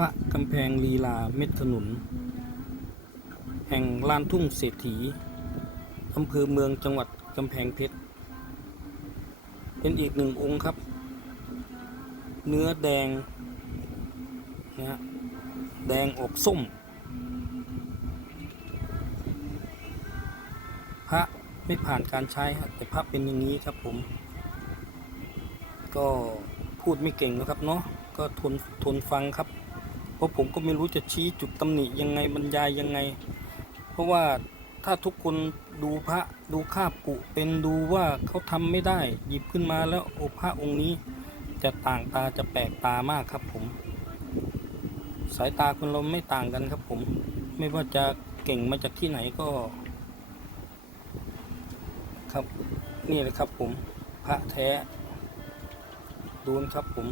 ระกำแพงลีลาเม็ดขนุน แห่งลานทุ่งเศรษฐีอำเภอเมืองจังหวัดกำแพงเพชร เป็นอีกหนึ่งองค์ครับ เนื้อแดงนะฮะแดงออกส้ม พระไม่ผ่านการใช้ครับแต่พระเป็นอย่างนี้ครับผม ก็พูดไม่เก่งนะครับเนาะก็ทนทนฟังครับ เพราะผมก็ไม่รู้จะชี้จุดตำหนิยังไงบรรยายยังไง เพราะว่าถ้าทุกคนดูพระดูคาบกุเป็นดูว่าเขาทำไม่ได้ หยิบขึ้นมาแล้วโอพระองค์นี้ จะต่างตาจะแปลกตามากครับผม สายตาคนเราไม่ต่างกันครับผม ไม่ว่าจะเก่งมาจากที่ไหนก็ ครับ นี่เลยครับผมพระแท้ดูนครับผม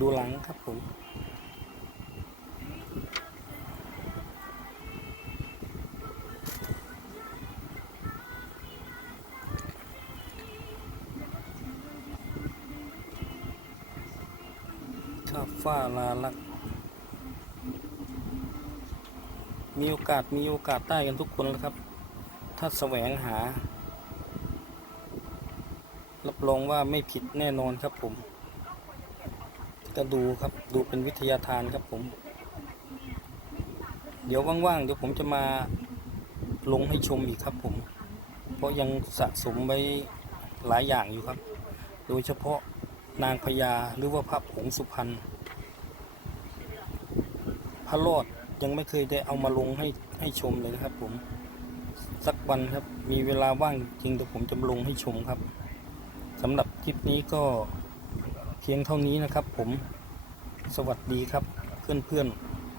ดูหลังครับผมข้าฟ้าลาลัก มีโอกาสมีโอกาสได้กันทุกคนแล้วครับ ถ้าแสวงหา รับรองว่าไม่ผิดแน่นอนครับผม ก็ดูครับดูเป็นวิทยาทานครับผม เดี๋ยวว่างๆเดี๋ยวผมจะมาลงให้ชมอีกครับผม เพราะยังสะสมไว้หลายอย่างอยู่ครับ โดยเฉพาะนางพญาหรือว่าพระผงสุพรรณพระรอดยังไม่เคยได้เอามาลงให้ให้ชมเลยนะครับผมสักวันครับมีเวลาว่างจริงเดี๋ยวผมจะลงให้ชมครับสำหรับคลิปนี้ก็ พียงเท่านี้นะครับผมสวัสดีครับเพื่อน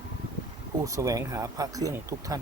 ๆผู้แสวงหาพระเครื่องทุกท่าน